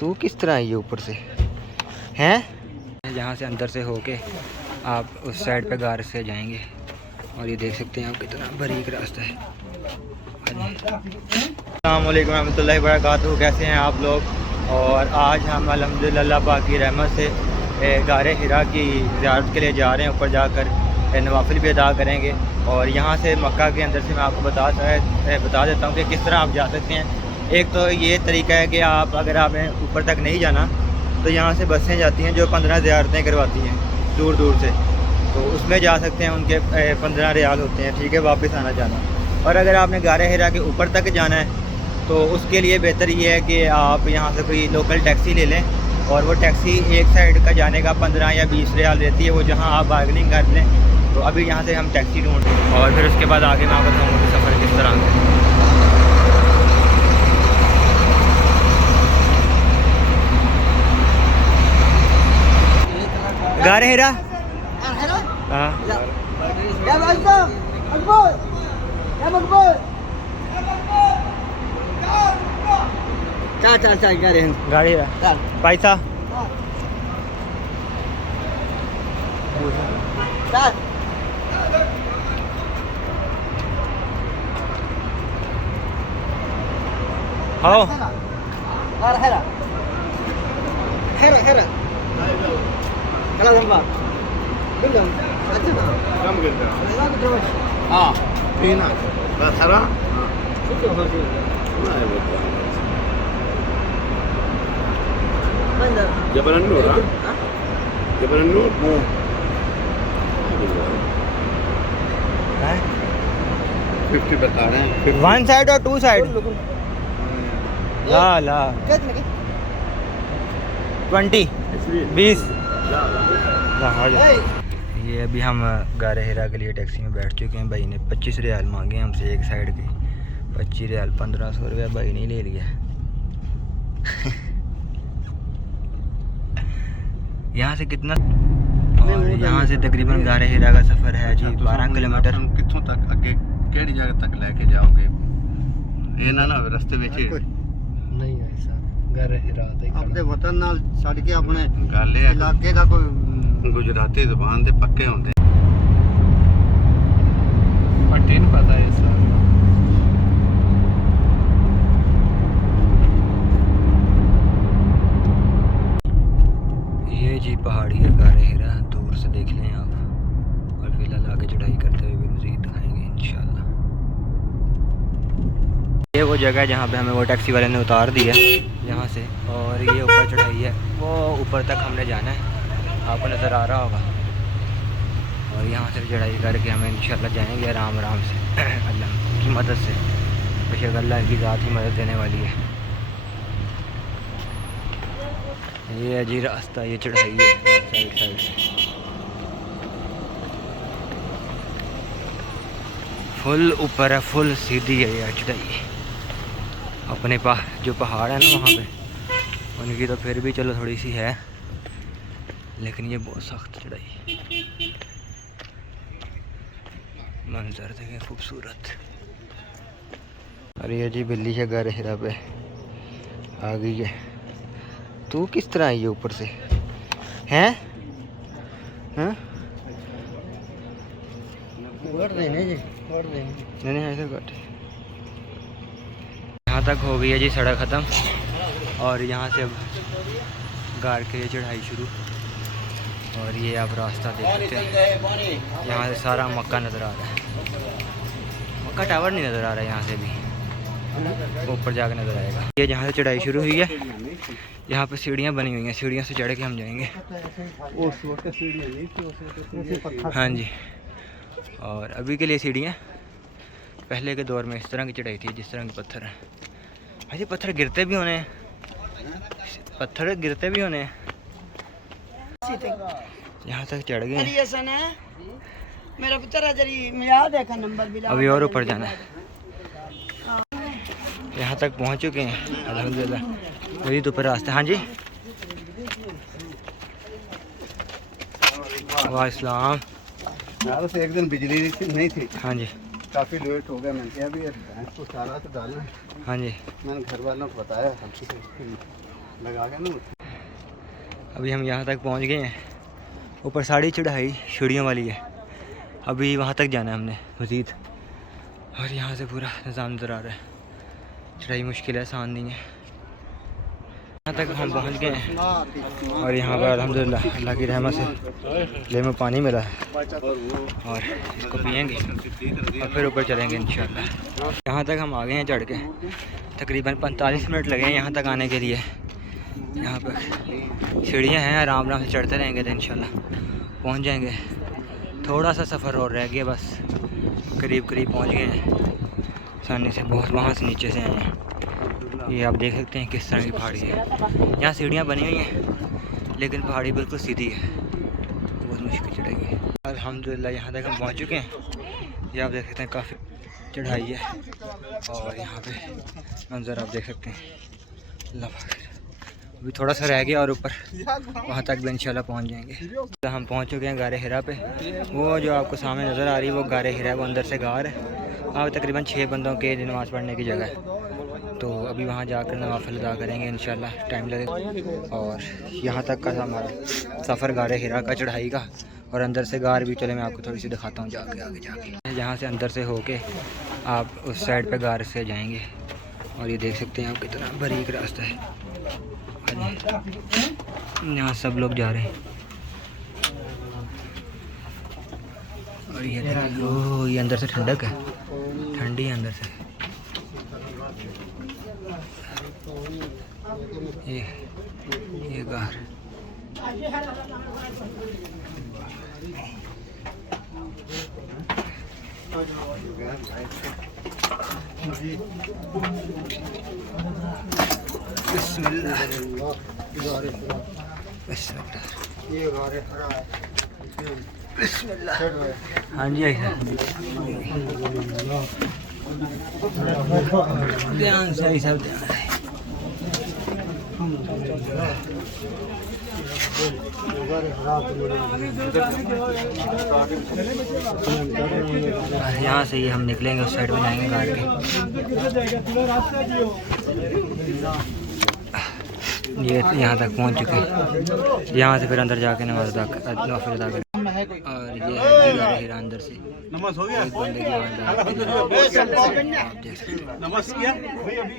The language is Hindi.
तू किस तरह आई है ऊपर से हैं? यहाँ से अंदर से होके आप उस साइड पे गार से जाएंगे और ये देख सकते हैं आप कितना बारीक रास्ता है। अस्सलाम वालेकुम रहमतुल्लाहि व बरकातहू। कैसे हैं आप लोग? और आज हम अल्हम्दुलिल्लाह पाक की रहमत से गारे हिरा की ज़ियारत के लिए जा रहे हैं। ऊपर जाकर नवाफिल भी अदा करेंगे और यहाँ से मक्का के अंदर से मैं आपको बता देता हूँ कि किस तरह आप जा सकते हैं। एक तो ये तरीका है कि आप अगर आपने ऊपर तक नहीं जाना तो यहाँ से बसें जाती हैं जो 15 ज़ियारतें करवाती हैं दूर दूर से, तो उसमें जा सकते हैं। उनके 15 रियाल होते हैं, ठीक है, वापस आना जाना। और अगर आपने गारे हिरा के ऊपर तक जाना है तो उसके लिए बेहतर ये है कि आप यहाँ से कोई लोकल टैक्सी ले लें और वो टैक्सी एक साइड का जाने का 15 या 20 रियाल देती है, वो जहाँ आप बार्गेनिंग कर लें। तो अभी यहाँ से हम टैक्सी ढूंढ रहे हैं और फिर उसके बाद आगे मैं बताऊँगा कि सफ़र किस तरह का। गारे हिरा हाँ चल गाड़ी पैसा हाँ जबल अन्नूर जबल अन्नूर 50 बता रहे हैं। 1 साइड और 2 साइड ला 20 20। ये अभी हम गारे हिरा के लिए टैक्सी में बैठ चुके हैं। भाई ने 25 रियाल मांगे हमसे एक साइड के, 25 रियाल 1500 रुपया भाई ने ले लिया। यहाँ से कितना, और यहाँ से तकरीबन गारे हिरा का सफ़र है जी 12 किलोमीटर। कितों तक अगे केड़ी जगह तक लेके जाओगे? ये ना रास्ते में नहीं है सर, गारे हिरा अपने वतन नाल छड़ के अपने गल इलाके का कोई गुजराती ज़ुबान दे पक्के होंदे पट्टी नहीं पता है सर। ये जी पहाड़ी है गारे हिरा, दूर से देख लें आप। और फिलहाल आगे चढ़ाई करते हुए भी मज़ीद दिखाएंगे इंशाल्लाह। ये वो जगह है जहाँ पे हमें वो टैक्सी वाले ने उतार दिया यहाँ से, और ये ऊपर चढ़ाई है, वो ऊपर तक हमने जाना है, आपको नज़र आ रहा होगा। और यहाँ से चढ़ाई करके हमें इंशाल्लाह जाएंगे आराम आराम से अल्लाह की मदद से। बेशक अल्लाह की ज़ात ही मदद देने वाली है। ये है जी रास्ता, ये चढ़ाई है साइड साइड से, फुल ऊपर है, फुल सीधी है ये चढ़ाई। अपने जो पहाड़ है ना वहाँ पे, उनकी तो फिर भी चलो थोड़ी सी है, लेकिन ये बहुत सख्त चढ़ाई। मंजर देखें खूबसूरत। अरे ये जी बिल्ली है गारे हिरा पे आ गई है। तू किस तरह आई है ऊपर से हैं? नहीं ऐसे कट। यहाँ तक हो गई है जी सड़क ख़त्म और यहाँ से अब गार के लिए चढ़ाई शुरू। और ये आप रास्ता देख सकते हैं, यहाँ से सारा मक्का नज़र आ रहा है। मक्का टावर नहीं नज़र आ रहा है यहाँ से भी, ऊपर जाकर नज़र आएगा। ये जहाँ से चढ़ाई शुरू हुई है यहाँ पे सीढ़ियाँ बनी हुई हैं, सीढ़ियों से चढ़ के हम जाएंगे। हाँ जी, और अभी के लिए सीढ़ियाँ, पहले के दौर में इस तरह की चढ़ाई थी जिस तरह के पत्थर हैं। ऐसे पत्थर गिरते भी होने हैं, पत्थर गिरते भी होने हैं। यहाँ तक चढ़ गए, मेरा पुत्र याद है का नंबर भी। अभी और ऊपर जाना है। यहाँ तक पहुँच चुके हैं अल्हम्दुलिल्लाह। वही तो ऊपर रास्ता। हाँ जी वाह इस्लाम। से एक दिन बिजली नहीं थी। हाँ जी काफ़ी लेट हो गया। मैंने अभी भैंस को चारा तो डालना है। हाँ जी मैंने घर वालों को बताया लगा के ना अभी हम यहाँ तक पहुँच गए हैं। ऊपर सारी चढ़ाई सीढ़ियों वाली है, अभी वहाँ तक जाना है हमने मज़ीद। और यहाँ से पूरा निज़ाम नज़र आ रहा है। चढ़ाई मुश्किल है, आसान नहीं है। यहाँ तक हम पहुँच गए हैं और यहाँ पर अल्हम्दुलिल्लाह अल्लाह की रहमत से लेमू पानी मिला है और इसको पियेंगे और फिर ऊपर चलेंगे इंशाल्लाह। यहाँ तक हम आ गए हैं चढ़ के, तकरीबन 45 मिनट लगे हैं यहाँ तक आने के लिए। यहाँ पर सीढ़ियाँ हैं, आराम आराम से चढ़ते रहेंगे तो इंशाल्लाह पहुँच जाएंगे। थोड़ा सा सफ़र और रह गया, बस करीब पहुँच गए हैं आसानी से। बहुत वहाँ से नीचे से आए हैं। ये आप देख सकते हैं किस तरह की पहाड़ी है। यहाँ सीढ़ियाँ बनी हुई हैं लेकिन पहाड़ी बिल्कुल सीधी है, बहुत मुश्किल चढ़ाई है। अल्हम्दुलिल्लाह यहाँ तक हम पहुँच चुके हैं। ये आप देख सकते हैं काफ़ी चढ़ाई है और यहाँ पे मंजर आप देख सकते हैं। अल्लाह अभी थोड़ा सा रह गया और ऊपर वहाँ तक भी इंशाल्लाह पहुँच जाएंगे। तो हम पहुँच चुके हैं गारे हिरा पे। वो जो आपको सामने नज़र आ रही है वो गारे हिरा है, वो अंदर से गार है। वहाँ तकरीबन 6 बंदों के नमाज़ पढ़ने की जगह है। तो अभी वहाँ जाकर नवाफिल अदा करेंगे इंशाल्लाह, टाइम लगेगा। और यहाँ तक का हमारा सफ़र गारे हिरा का चढ़ाई का, और अंदर से गार भी चले मैं आपको थोड़ी सी दिखाता हूँ जाके आगे जाके। यहाँ से अंदर से होके आप उस साइड पे गार से जाएंगे और ये देख सकते हैं आप कितना बारीक रास्ता है। यहाँ सब लोग जा रहे हैं और ये अंदर से ठंडक है, ठंडी है अंदर से। ये गार बिस्मिल्लाह बिस्मिल्लाह। हाँ जी ध्यान से ही सब ध्यान से। यहाँ से ही हम निकलेंगे, उस साइड में जाएंगे गाड़ के। ये यहाँ तक पहुँच चुके हैं। यहाँ से फिर अंदर जाके नमाज़ अदा करें। और ये है हीरा अंदर से नमस हो गया। एक बंदे की नमस किया भाई अभी